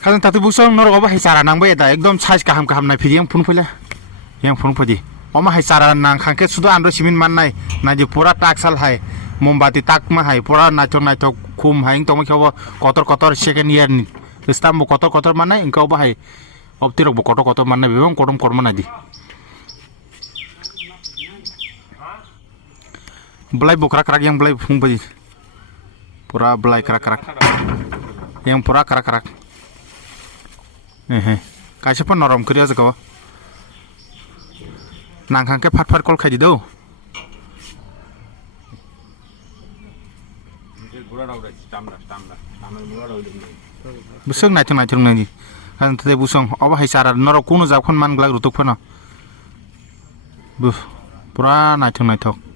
खाजों ताते बुसों नर अबा हाय चारा नांबाय दा एकदम साइज काहाम काहाम नाय फिरि फुन फैला yang phun padi oma hai cara nang khangke sudah andro simin man nai na je pura taksal hai mombati tak ma hai pura naithok khum hai tong khawa kotor second year ni istam bu kotor man nai ingka ba hai optirok bu kotor man nai bebong kodom korma nai di belai bu krak yang belai phun padi pura belai krak yang pura krak kaisa pun norom kriya jeko nang khangke phat kol khai di do busung naithong nai han te busung oba hai sara noro kuno japkhon man glag rutuk phano bu pura naithong